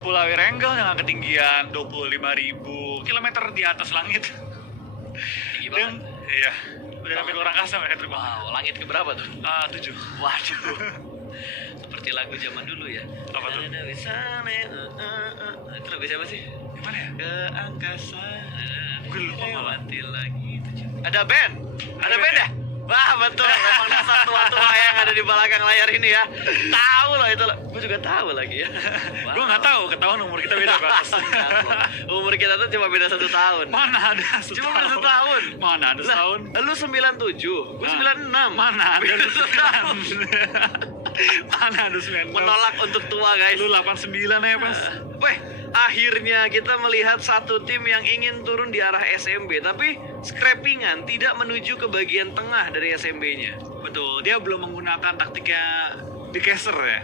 Pulau Renggal dengan ketinggian 25.000 kilometer di atas langit. Tinggi Dan banget. iya, udah sampai luar angkasa mereka terbang. Wow, langit ke berapa tuh? 7. Waduh. Seperti lagu zaman dulu ya. Apa tuh? Ada di sana, itu lagu siapa sih? Gimana ya? Ke angkasa. Gue lupa malah. Mati lagi. Ada band. Ada band band ya? Wah betul, memang dasar tua-tua yang ada di belakang layar ini ya. Tahu loh itu, gue juga tahu lagi ya. Wow. Gue nggak tahu, ketahuan umur kita beda Bas. Umur kita tuh cuma beda 1 tahun. Mana ada Cuma beda 1 tahun. Mana ada setahun? Lu 97, gue 96. Mana ada Beda 1 tahun. 9? Mana ada 9? Menolak untuk tua guys. Lu 89 ya Bas? Weh, akhirnya kita melihat satu tim yang ingin turun di arah SMB, tapi scrappingan tidak menuju ke bagian tengah dari SMB-nya. Betul, dia belum menggunakan taktiknya di caster ya.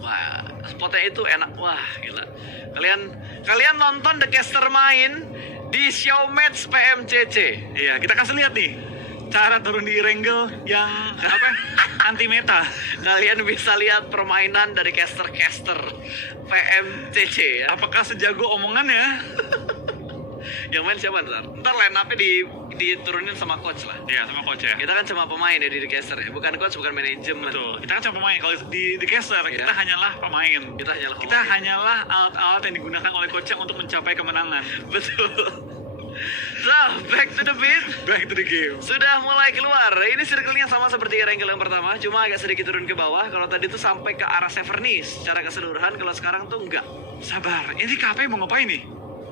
Wah, spotnya itu enak. Wah, gila. Kalian nonton The Caster main di Showmatch PMCC. Iya, kita kasih lihat nih cara turun di Renggal yang apa? Anti meta. Kalian bisa lihat permainan dari caster-caster PMCC ya. Apakah sejago omongannya? Yang main siapa ntar? Ntar line up-nya diturunin sama coach lah. Iya, sama coach ya. Kita kan cuma pemain ya di The Caster ya, bukan coach, bukan manajemen. Betul. Kita kan cuma pemain. Kalau di caster Iya. kita hanyalah pemain. Kita hanyalah hanyalah alat-alat yang digunakan oleh coach untuk mencapai kemenangan. betul. So, back to the beat. Back to the game. Sudah mulai keluar. Ini circle-nya sama seperti Renggal yang pertama, cuma agak sedikit turun ke bawah. Kalau tadi tuh sampai ke arah Severnis secara keseluruhan, kalau sekarang tuh enggak. Sabar. Ini KP mau ngapain nih?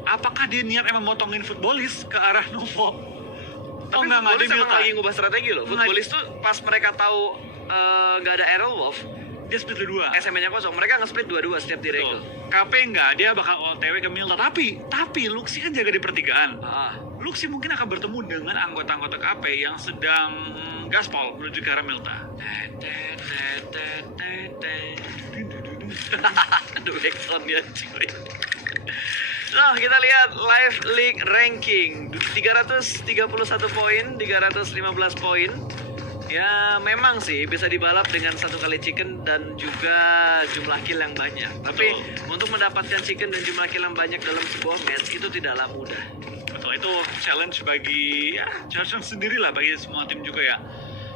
Apakah dia niat emang motongin footballis ke arah Novo? Tapi enggak ada Footballis emang Milta. lagi ngubah strategi loh. Nggak- Footballis tuh pas mereka tahu nggak ada Aerolwolf, Dia split dua. SMB-nya kosong, mereka nge-split 2-2 setiap di Betul. Renggal. KP enggak, dia bakal OTW ke Milta. Tapi Luxi kan jaga di pertigaan. Ah, Luxi mungkin akan bertemu dengan anggota-anggota KP yang sedang gaspol menuju ke arah Milta. aduh backsound-nya cuy. Nah, kita lihat live league ranking 331 poin, 315 poin. Ya, memang sih bisa dibalap dengan 1 kali chicken dan juga jumlah kill yang banyak. Tapi untuk mendapatkan chicken dan jumlah kill yang banyak dalam sebuah match itu tidaklah mudah. Betul, itu challenge bagi challenge sendiri lah bagi semua tim juga ya.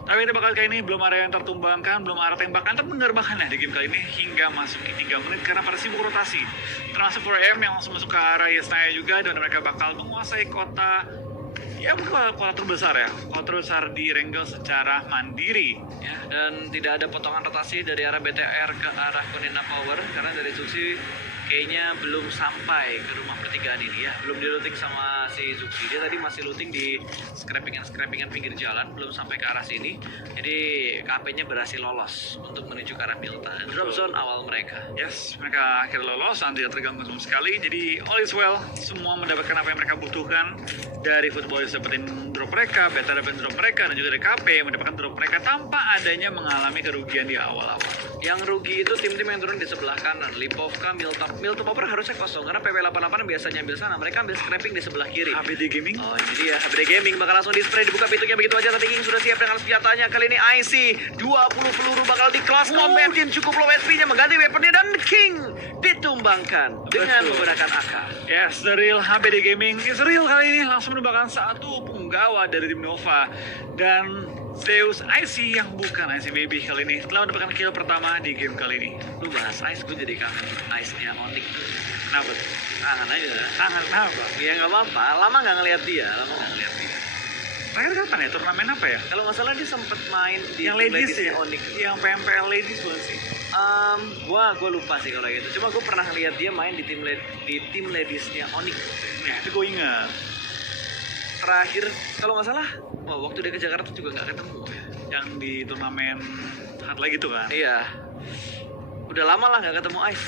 Tapi kita bakal kali ini belum ada yang tertumbangkan, belum ada tembakan terpenerbangan ya di game kali ini hingga masuk ke 3 menit karena pada sibuk rotasi. Termasuk 4M yang langsung masuk ke arah Yesnaya juga dan mereka bakal menguasai kota, ya bukan kota terbesar ya, kota terbesar di Renggal secara mandiri. Ya, dan tidak ada potongan rotasi dari arah BTR ke arah Konina Power karena dari Zuxi kayaknya belum sampai ke rumah pertigaan ini ya, belum di looting sama si Zuxi. Dia tadi masih looting di scrappingan pinggir jalan, belum sampai ke arah sini. Jadi KP-nya berhasil lolos untuk menuju ke arah Milta, drop zone awal mereka. Yes, mereka akhirnya lolos, tidak terganggu sama sekali. Jadi all is well, semua mendapatkan apa yang mereka butuhkan. Dari footballers dapetin drop mereka, beta dapetin drop mereka, dan juga dari KP mendapatkan drop mereka tanpa adanya mengalami kerugian di awal-awal. Yang rugi itu tim-tim yang turun di sebelah kanan. Lipovka, Milta Power harusnya kosong karena PP88 biasanya ambil sana. Mereka ambil scrapping di sebelah kiri. HBD Gaming. Oh ini dia, HBD Gaming bakal langsung di-spray, dibuka pintunya begitu aja. Tapi King sudah siap dengan senjatanya. Kali ini IC 20 peluru bakal di close combat. Mungkin cukup low HP-nya mengganti weaponnya dan King ditumbangkan dengan menggunakan AK. Yes, the real HBD Gaming is real kali ini langsung menemukan satu punggawa dari tim Nova dan Zeus IC yang bukan IC Baby kali ini telah mendapatkan kill pertama di game kali ini. Lu bahas Ice, gue jadi kangen Ice-nya Onyx. Kenapa tuh? Kangen aja. Tangan kenapa? Ya nggak apa-apa, lama nggak ngeliat dia. Terakhir kapan ya? Turnamen apa ya? Kalau nggak salah dia sempet main di Yang tim ladies ladiesnya ya? Onyx. Yang PMPL ladies bukan sih? Gua lupa sih kalau gitu. Cuma gue pernah lihat dia main di tim ladiesnya Onyx. Ya, itu gue ingat. Terakhir kalau nggak salah, waktu dia ke Jakarta juga nggak ketemu. Yang di turnamen hard lagi tuh kan? Iya. Udah lama lah nggak ketemu Ice.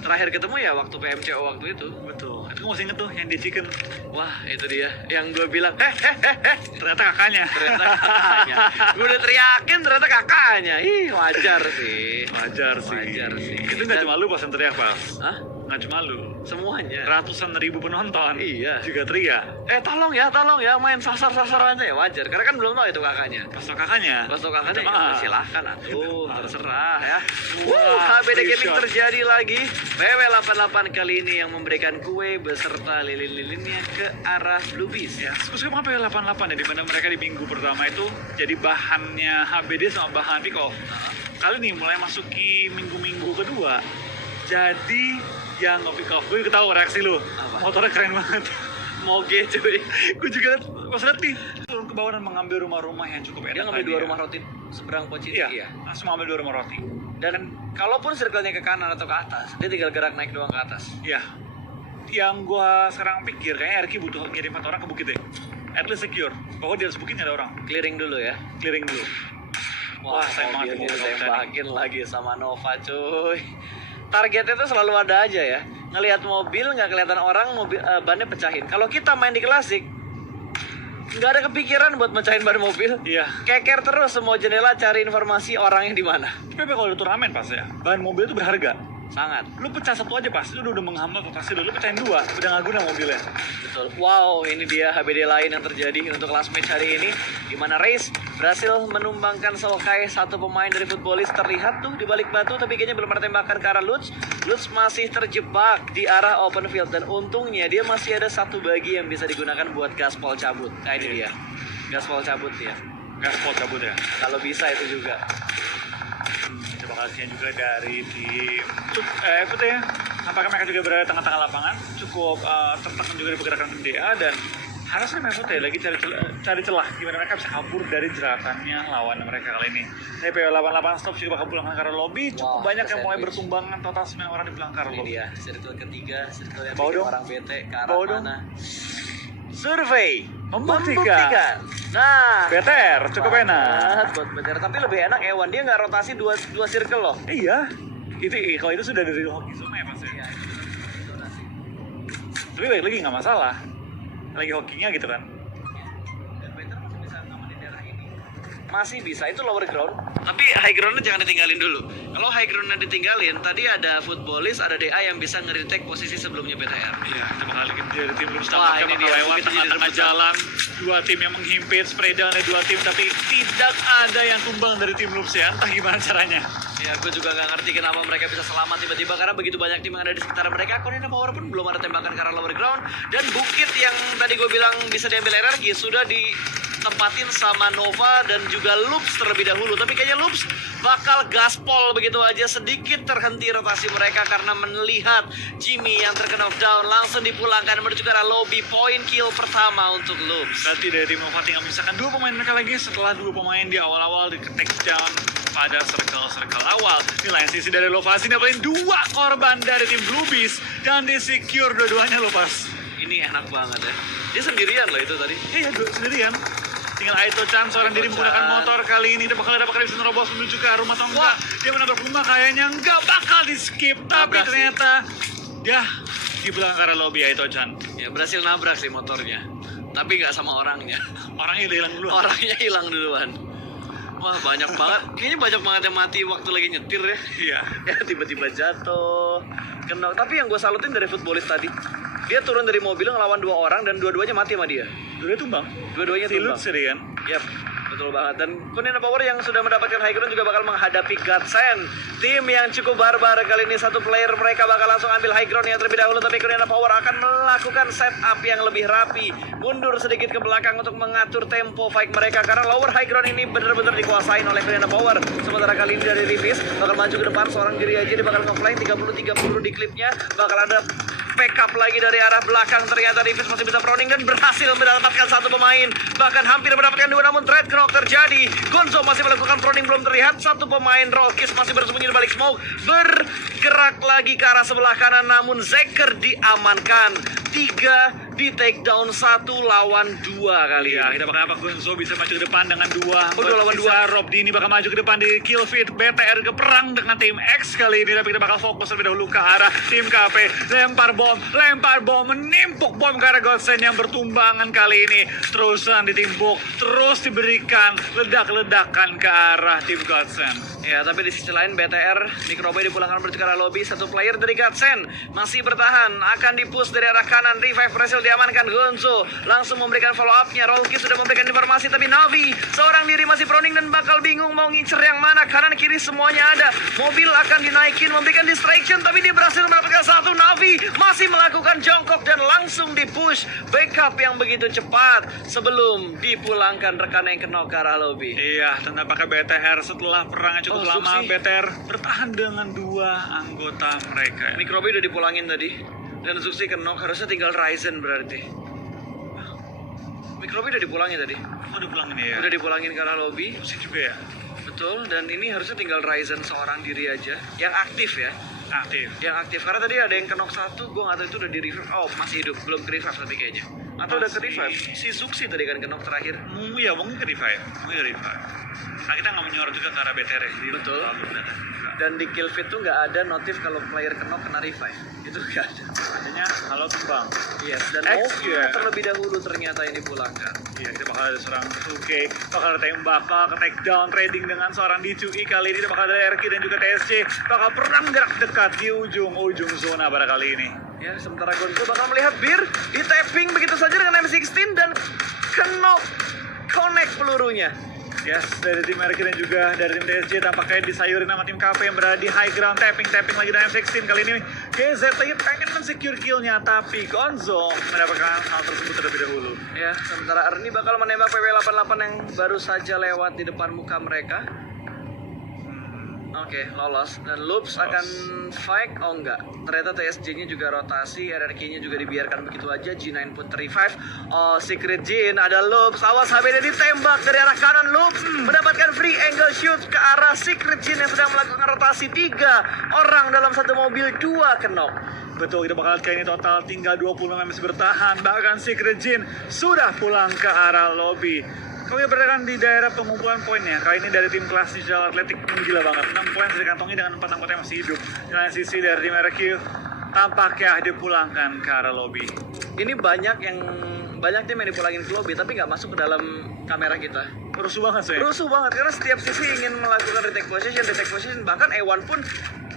Terakhir ketemu ya waktu PMCO waktu itu. Betul. Itu gue masih inget tuh yang di chicken. Wah itu dia. Yang gue bilang, Ternyata kakaknya. ternyata kakaknya. Gue udah teriakin ternyata kakaknya. Ih wajar sih. Wajar sih. Wajar sih. Itu nggak Dan- cuma lu pas yang teriak pas. Hah? nggak cuma lu, Semuanya. ratusan ribu penonton Iya. juga teriak. Tolong ya, main sasar-sasaran aja ya, wajar. Karena kan belum tahu itu kakaknya. Pas tau kakaknya, Pas tuh kakaknya minta maaf. ya, silahkan atuh, terserah ya. Wah, HBD free Gaming shot. terjadi lagi. PW88 kali ini yang memberikan kue beserta lilin-lilinnya ke arah Blue Beast. Ya, suka apa 88 ya, dimana mereka di minggu pertama itu jadi bahannya HBD sama bahan pick off. Kali ini mulai masuki minggu-minggu kedua, jadi yang nge-pick off. Gue ketawa reaksi lu, Apa? motornya keren banget. Moge cuy. Gue juga pas liat nih, turun ke bawah dan mengambil rumah-rumah yang cukup enak. Dia ngambil tadi 2 ya. rumah roti seberang Pochin. Iya, langsung ngambil 2 rumah roti. Dan kalaupun circle-nya ke kanan atau ke atas, dia tinggal gerak naik doang ke atas. Iya. Yang gua sekarang pikir kayaknya Erki butuh ngirim 4 orang ke bukit deh. At least secure. Bahwa di atas bukitnya ada orang. Clearing dulu ya. Clearing dulu. Wah, sayang banget mobilnya mobil ditembakin lagi sama Nova cuy. Targetnya tuh selalu ada aja ya. Ngelihat mobil nggak kelihatan orang, mobil bannya pecahin. Kalau kita main di klasik, nggak ada kepikiran buat mecahin ban mobil. Iya. Keker terus semua jendela cari informasi orangnya di mana. Tapi kalau di turnamen pas ya, bahan mobil itu berharga. Sangat. Lu pecah satu aja pasti udah menghambat rotasi lu pecahin 2, udah nggak guna mobilnya. Betul. Wow, ini dia HBD lain yang terjadi untuk last match hari ini, di mana Race berhasil menumbangkan Solkai, satu pemain dari Footballist terlihat tuh di balik batu, tapi kayaknya belum ada tembakan ke arah Lutz. Lutz masih terjebak di arah open field dan untungnya dia masih ada satu bagi yang bisa digunakan buat gaspol cabut. Nah ini dia, gaspol cabut ya. Gaspol cabut ya. Kalau bisa itu juga. Coba kasihan juga dari tim FUT ya. Nampaknya mereka juga berada di tengah-tengah lapangan, cukup tertekan juga di pergerakan tim DA, dan harusnya FUT ya lagi cari celah gimana mereka bisa kabur dari jeratannya lawan mereka kali ini. Tapi PW88 stop juga bakal pulang ke arah lobby, cukup Wow, banyak yang mulai sandwich. bertumbangan, total 9 orang di belakang Ini lobby. dia, circle ketiga, circle yang Bawa bikin dong. orang bete ke arah Bawa dong. mana. Survei Membuktikan. Nah, BTR cukup enak. banget buat BTR, tapi lebih enak Ewan, dia nggak rotasi dua circle loh. Iya, itu kalau itu sudah dari hoki zone ya pas ya. Tapi balik lagi nggak masalah, lagi hokinya gitu kan. Dan BTR masih bisa ngamanin daerah ini. Masih bisa, itu lower ground. Tapi high groundnya jangan ditinggalin dulu. Kalau high groundnya ditinggalin, tadi ada Footballist, ada DA yang bisa nge-retake posisi sebelumnya BTR. Iya, kita bakal lihat dari tim belum Wah, start ini bakal dia, lewat kita jadi tengah-tengah rebut jalan. 2 tim yang menghimpit, spray down dari 2 tim, tapi tidak ada yang tumbang dari tim Loops ya. Entah gimana caranya. Ya, gue juga gak ngerti kenapa mereka bisa selamat tiba-tiba, karena begitu banyak tim yang ada di sekitar mereka. Corina Power pun belum ada tembakan ke arah lower ground, dan bukit yang tadi gue bilang bisa diambil RRQ sudah ditempatin sama Nova dan juga Loops terlebih dahulu. Tapi kayaknya Loops bakal gaspol begitu aja, sedikit terhenti rotasi mereka karena melihat Jimmy yang terkena down, langsung dipulangkan menuju ke arah lobby. Point kill pertama untuk Loops. Berarti dari tim Nova tinggal misalkan 2 pemain mereka lagi setelah 2 pemain di awal-awal di take down pada circle awal. Nilai sisi dari Lovasi dapetin 2 korban dari tim Blue Beast dan di secure dua-duanya Lovas. Ini enak banget ya. Dia sendirian loh itu tadi. Iya, sendirian. Tinggal Aito Chan seorang diri Aito menggunakan Chan. motor kali ini. Dia bakal bisa nerobos menuju ke rumah atau enggak. Dia menabrak rumah, kayaknya enggak bakal di skip. Tapi Nabrak sih. ternyata ya di belakang arah lobby Aito Chan. Ya berhasil nabrak sih motornya. Tapi nggak sama orangnya. Orangnya udah hilang dulu. Orangnya hilang duluan. Wah banyak banget. Kayaknya banyak banget yang mati waktu lagi nyetir ya. Iya. Ya tiba-tiba jatuh. Kena. Tapi yang gue salutin dari Footballist tadi, dia turun dari mobil ngelawan 2 orang dan dua-duanya mati sama dia. Dua tumbang. Dua-duanya Si tumbang. Lutz tadi kan. Yap, betul banget. Dan Corina Power yang sudah mendapatkan high ground juga bakal menghadapi Godsend, tim yang cukup barbar kali ini. Satu player mereka bakal langsung ambil high ground yang terlebih dahulu, tapi Corina Power akan melakukan setup yang lebih rapi, mundur sedikit ke belakang untuk mengatur tempo fight mereka, karena lower high ground ini benar-benar dikuasain oleh Corina Power. Sementara kali ini dari Rivis bakal maju ke depan, seorang diri aja dia bakal nge-flank 30-30 di klipnya, bakal ada backup lagi dari arah belakang. Ternyata Davis masih bisa proning dan berhasil mendapatkan 1 pemain, bahkan hampir mendapatkan 2, namun trade knock terjadi. Gonzo masih melakukan proning, belum terlihat 1 pemain. Rollkiss masih bersembunyi di balik smoke, bergerak lagi ke arah sebelah kanan, namun Zeker diamankan. 3 di take down, 1 lawan 2 kali Iya, ini. kita bakal apa Gonzo bisa maju ke depan dengan 2. Dua lawan dua. Rob Dini bakal maju ke depan di kill feed. BTR ke perang dengan tim X kali ini, tapi kita bakal fokus terlebih dahulu ke arah tim KP. Lempar bom, menimpuk bom ke arah Godsend yang bertumbangan kali ini. Terusan ditimpuk, terus diberikan ledak-ledakan ke arah tim Godsend. Ya, tapi di sisi lain BTR Microbay dipulangkan menuju ke arah lobby. Satu player dari Godsend masih bertahan, akan dipush dari arah kanan. Revive berhasil diamankan. Gonzo langsung memberikan follow up-nya. Rolki sudah memberikan informasi, tapi Navi seorang diri masih proning dan bakal bingung mau ngincer yang mana. Kanan kiri semuanya ada. Mobil akan dinaikin, memberikan distraction, tapi dia berhasil mendapatkan satu. Navi masih melakukan jongkok dan langsung dipush. Backup yang begitu cepat sebelum dipulangkan rekan yang kena ke arah lobby. Iya, dan apakah BTR setelah perangnya cukup lama, Suksi. BTR bertahan dengan 2 anggota mereka. Microbay udah dipulangin tadi. Dan Zuxi kenok, harusnya tinggal Ryzen berarti. Microbay udah dipulangin tadi. Udah pulang ini ya? Udah dipulangin ke arah lobby. Susi juga ya? Betul, dan ini harusnya tinggal Ryzen seorang diri aja. Yang aktif ya. Aktif. Yang aktif, karena tadi ada yang kenok satu, gue gak tahu itu udah di revive. Oh, masih hidup, belum ke revive tapi kayaknya. Atau udah ke Masih. revive. Si Zuxi tadi kan kenok terakhir. Ya, mungkin ke revive. Nah, kita nggak menyorot juga ke arah BTR ya. Jadi Betul. terlalu kelihatan juga. Dan di kill feed tuh nggak ada notif kalau player kenok kena revive. Itu nggak ada. Adanya halo tumbang. Yes, dan X, Oki ya. terlebih dahulu ternyata yang dipulangkan. Iya, kita bakal ada seorang 2K, bakal ada tembak, bakal ke take down, trading dengan seorang DCUI. Kali ini bakal ada RK dan juga TSC, bakal perang gerak dekat di ujung zona pada kali ini. Ya, sementara Gonzo bakal melihat Bir di tapping begitu saja dengan M16 dan kenok connect pelurunya. Yes, dari tim RK dan juga dari tim TSC tampaknya disayurin sama tim KP yang berada di high ground, tapping lagi dengan M16. Kali ini KZ lagi pengen men-secure kill-nya, tapi Gonzo mendapatkan hal tersebut terlebih dahulu. Ya, sementara Ernie bakal menembak PW88 yang baru saja lewat di depan muka mereka. Oke, lolos. Dan Loops akan fight. Oh enggak, ternyata TSJ-nya juga rotasi, RRQ-nya juga dibiarkan begitu aja. G9 pun revive. Oh, Secret Jin, ada Loops. Awas, HBD ditembak dari arah kanan. Loops mendapatkan free angle shoot ke arah Secret Jin yang sedang melakukan rotasi. 3 orang dalam satu mobil, 2 kenok. Betul, kita bakal kali ini total tinggal 20 yang masih bertahan. Bahkan Secret Jin sudah pulang ke arah lobby. Kami berada di daerah pengumpulan poinnya. Kali ini dari tim kelas Digital Athletic gila banget. 6 poin sudah dikantongi dengan 4 anggota yang masih hidup. Di lain sisi dari tim RQ tampaknya dipulangkan ke arah lobby. Ini banyak tim yang dipulangin ke lobby tapi nggak masuk ke dalam kamera kita. Rusuh banget sih. Rusuh banget karena setiap sisi ingin melakukan retake position, bahkan Ewan pun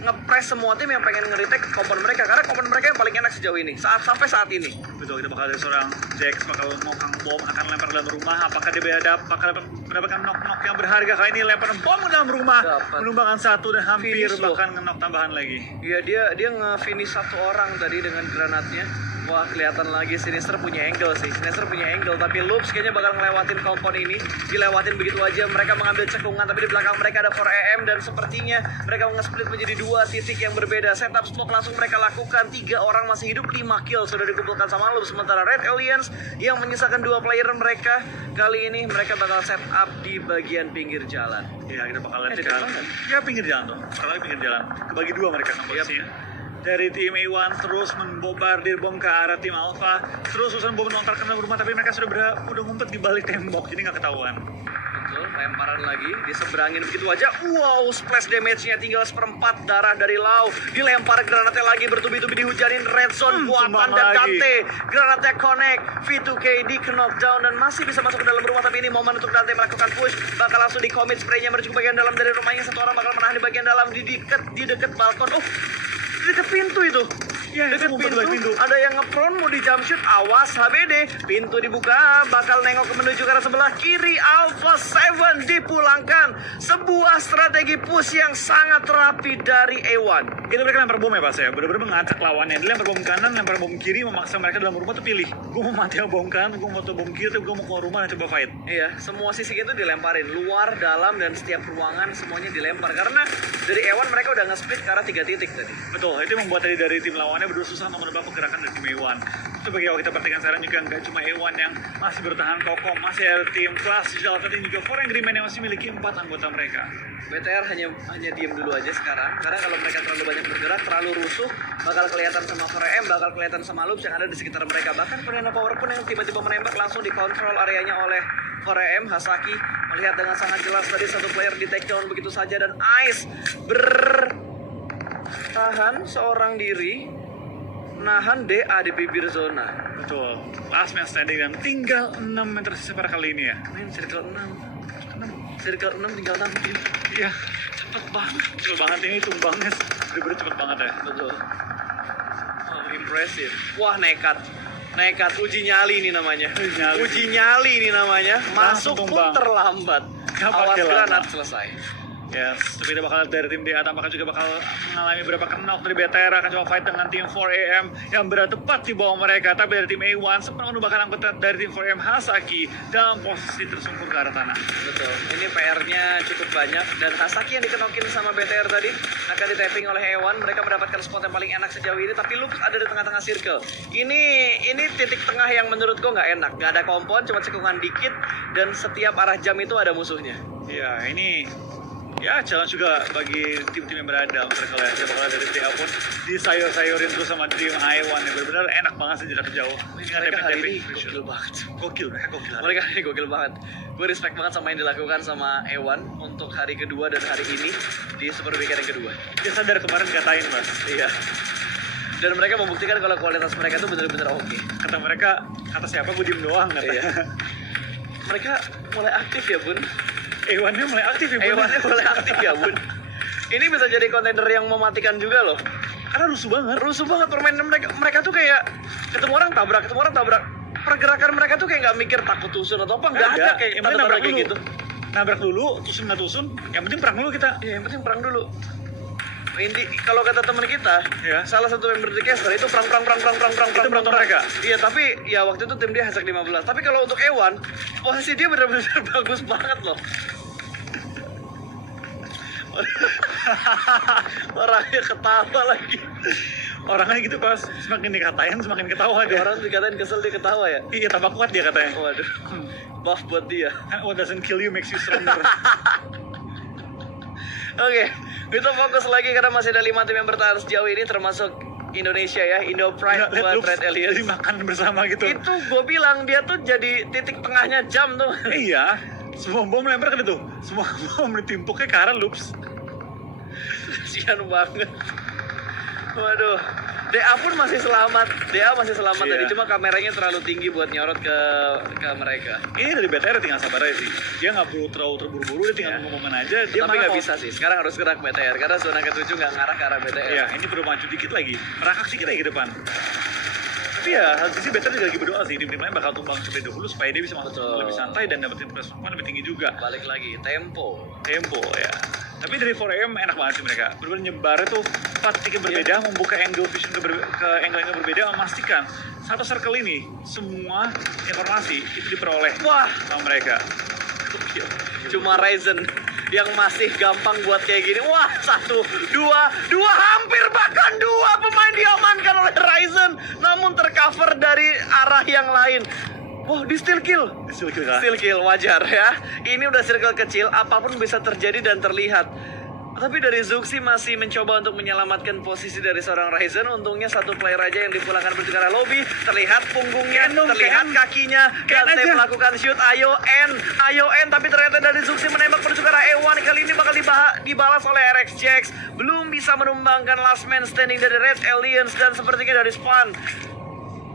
nge-press semua tim yang pengen nge-retake kompon mereka karena kompon mereka yang paling enak sejauh ini sampai saat ini. Betul, kita bakal ada seorang Jax bakal ngokang bom, akan lempar dalam rumah. Apakah dia bakal mendapatkan knock-knock yang berharga? Kali ini lempar bom ke dalam rumah, Dapat. menumbangkan 1 dan hampir Finish loh. bahkan nge-knock tambahan lagi. Iya, dia nge-finish 1 orang tadi dengan granatnya. Wah, kelihatan lagi Sinister punya angle sih. Sinister punya angle, tapi Loops kayaknya bakal ngelewatin kompon ini. Dilewatin begitu aja. Mereka mengambil cekungan, tapi di belakang mereka ada 4AM dan sepertinya mereka nge-split menjadi 2 titik yang berbeda. Setup smoke langsung mereka lakukan. 3 orang masih hidup, 5 kill sudah dikumpulkan sama Loops. Sementara Red Aliens yang menyisakan 2 player mereka, kali ini mereka bakal set up di bagian pinggir jalan. Ya, kita bakal lihat dekat sekarang. banget. Ya, pinggir jalan tuh. Karena pinggir jalan. Kebagi 2 mereka posisinya. Dari tim A1 terus membombardir bom ke arah tim Alpha. Terus bom melontarkan ke rumah, tapi mereka sudah ngumpet di balik tembok, jadi nggak ketahuan. Betul, lemparan lagi, diseberangin begitu aja. Wow, splash damage-nya tinggal 1/4 darah dari Lau. Dilempar granatnya lagi, bertubi-tubi dihujanin red zone buatan tumbang dan lagi. Dante. Granatnya connect, V2K di knockdown dan masih bisa masuk ke dalam rumah, tapi ini momen untuk Dante melakukan push. Bakal langsung di commit spray-nya menuju ke bagian dalam dari rumahnya. 1 orang bakal menahan di bagian dalam, di dekat balkon. Oh, di dekat pintu itu. Ya, Dekat itu ngumpet di balik pintu. ada yang nge-prone mau di jump shoot. Awas HBD, pintu dibuka, bakal nengok ke menuju ke arah sebelah kiri. Alpha 7 dipulangkan. Sebuah strategi push yang sangat rapi dari A1. Itu mereka lempar bom ya pas ya, bener-bener mengacak lawannya. Dia lempar bom kanan, lempar bom kiri, memaksa mereka dalam rumah tuh pilih. Gue mau mati sama bom kanan, gue mau tuh bom kiri, tapi gue mau keluar rumah dan coba fight. Iya, semua sisi itu dilemparin, luar, dalam, dan setiap ruangan semuanya dilempar. Karena dari A1 mereka udah nge-split ke arah 3 titik tadi. Betul, itu yang membuat dari tim lawannya berdua susah menebak pergerakan dari tim A1. Coba kita perhatikan sekarang juga nggak cuma A1 yang masih bertahan kokoh, masih ada tim kelas Digital Athletic juga Foreign Agreement yang masih memiliki 4 anggota mereka. BTR hanya diem dulu aja sekarang, karena kalau mereka terlalu banyak bergerak, terlalu rusuh, bakal kelihatan sama 4M, bakal kelihatan sama Loops yang ada di sekitar mereka. Bahkan Cornelius Power pun yang tiba-tiba menembak langsung dikontrol areanya oleh 4M. Hasaki melihat dengan sangat jelas tadi satu player di take down begitu saja, dan Ice bertahan seorang diri menahan DA di bibir zona. Betul, last man standing dan tinggal 6 yang tersisa pada kali ini ya. Main circle 6 tinggal 6 kill. Iya, cepet banget. Cepet banget ini tumbangnya, bener-bener cepet banget ya. Betul. Oh, impresif. Wah, nekat. Nekat, uji nyali ini namanya. Uji nyali ini namanya. Masuk pun tumbang. terlambat. Nggak Awas pakai lama. granat selesai. Yes, tapi kita bakal lihat dari tim DA tampaknya juga bakal mengalami beberapa knock dari BTR akan coba fight dengan tim 4AM yang berada tepat di bawah mereka. Tapi dari tim A1 sempat menubahkan angkut dari tim 4AM Hasaki dalam posisi tersungkur ke arah tanah. Betul. Ini PR-nya cukup banyak dan Hasaki yang dikenokin sama BTR tadi akan di-tapping oleh Hewan. Mereka mendapatkan spot yang paling enak sejauh ini, tapi Loops ada di tengah-tengah circle. Ini titik tengah yang menurutku nggak enak. Nggak ada kompon, cuma cekungan dikit dan setiap arah jam itu ada musuhnya. Ya, ini ya challenge juga bagi tim-tim yang berada circle ya. Dia bakal dari DA pun disayur-sayurin terus sama tim A1 yang benar-benar enak banget sih jarak jauh. Mereka hari ini gokil banget. Gokil, mereka gokil. Mereka hari ini gokil banget. Gue respect banget sama yang dilakukan sama Ewan untuk hari kedua dan hari ini di Super Weekend yang kedua. Dia sadar kemarin katain mas. Iya. Dan mereka membuktikan kalau kualitas mereka tuh benar-benar oke. Kata mereka, kata siapa gue diem doang katanya. Iya. Mereka mulai aktif ya bun. A1-nya mulai aktif ya Bun. Ewannya mulai aktif ya bun. Ini bisa jadi kontender yang mematikan juga loh. Karena rusuh banget. Rusuh banget permainan mereka. Mereka tuh kayak ketemu orang tabrak. Pergerakan mereka tuh kayak nggak mikir takut tusun atau apa. Nggak ada kayak yang penting tanda-tanda nabrak kayak dulu. gitu. Nabrak dulu, tusun nggak tusun. Yang penting perang dulu kita. Iya, yang penting perang dulu. Kalau kata teman kita, Ya. salah satu member The Caster itu perang. Itu menonton mereka. Iya, tapi ya waktu itu tim dia Hasek 15. Tapi kalau untuk Ewan, posisi dia benar-benar bagus banget loh. Orangnya ketawa lagi. Orangnya gitu pas semakin dikatain semakin ketawa dia. Orang dikatain kesel dia ketawa ya. Iya tambah kuat dia katanya. Waduh. Buff buat dia. What doesn't kill you makes you stronger. Oke, kita fokus lagi karena masih ada 5 tim yang bertahan sejauh ini termasuk Indonesia ya, Indo Pride buat Red Aliens. Jadi makan bersama gitu. Itu gue bilang dia tuh jadi titik tengahnya jam tuh. Iya. Semua bom melempar ke itu. Semua bom ditimpuknya ke arah Loops. Kasian banget. Waduh. DA pun masih selamat. DA masih selamat Iya. tadi, cuma kameranya terlalu tinggi buat nyorot ke mereka. Ini dari BTR tinggal sabar aja sih. Dia nggak perlu terlalu terburu-buru, dia tinggal nunggu momen aja. Dia Tapi nggak mau. bisa sih. Sekarang harus gerak BTR karena zona ke-7 nggak ngarah ke arah BTR. Iya, ini perlu maju dikit lagi. Merangkak sedikit lagi ke depan. Tapi ya, habis sih BTR juga lagi berdoa sih. Tim-tim lain bakal tumbang sampai dahulu supaya dia bisa masuk Betul. lebih santai dan dapetin plus point lebih tinggi juga. Balik lagi tempo. Tempo ya. Tapi dari 4AM enak banget sih mereka. Bener-bener nyebarnya tuh 4 titik berbeda, membuka angle vision ke angle-angle berbeda, memastikan satu circle ini semua informasi itu diperoleh Wah, sama mereka. cuma Ryzen yang masih gampang buat kayak gini. Wah, 1, 2 hampir bahkan 2 pemain diamankan oleh Ryzen, namun tercover dari arah yang lain. Wah, di steal kill. Still kill kan? Steal kill, wajar ya. Ini udah circle kecil, apapun bisa terjadi dan terlihat. Tapi dari Zuxi masih mencoba untuk menyelamatkan posisi dari seorang Ryzen. Untungnya satu player aja yang dipulangkan menuju ke arah lobby. Terlihat punggungnya, terlihat kakinya. Dante melakukan shoot, ayo N. Tapi ternyata dari Zuxi menembak menuju ke arah E1. Kali ini bakal dibalas oleh RX Jax. Belum bisa menumbangkan last man standing dari Red Aliens. Dan sepertinya dari Spawn.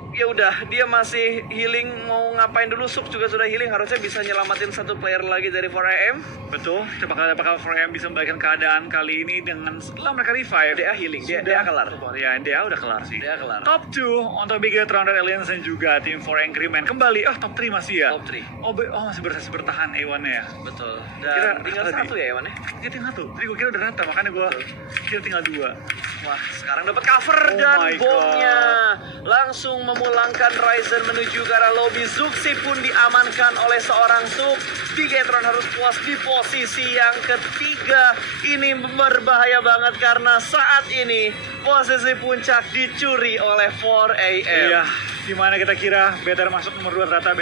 Ya udah, dia masih healing. Mau ngapain dulu? Sub juga sudah healing. Harusnya bisa nyelamatin satu player lagi dari 4AM. Betul, apakah 4AM bisa membalikkan keadaan kali ini dengan setelah mereka revive. DA healing, DA kelar. Ya, DA udah kelar sih. DA kelar. Top 2 untuk Big Rounded Aliens dan juga tim 4 Angry Men kembali. Top 3 masih ya? Top 3. Masih bertahan A1-nya ya? Betul. Kira Dan tinggal tadi. 1 ya Ewan ya? Dia tinggal 1. Tadi gue kira udah rata, makanya gue kira tinggal 2. Wah, sekarang dapat cover Oh dan my bomnya langsung memulangkan Ryzen menuju ke arah lobby. Zuxi pun diamankan ololeh seorang sub. Bigetron harus puas di posisi yang ketiga. Ini berbahaya banget karena saat ini posisi puncak dicuri oleh 4AM. Iya, dimana kita kira BTR masuk nomor 2 rata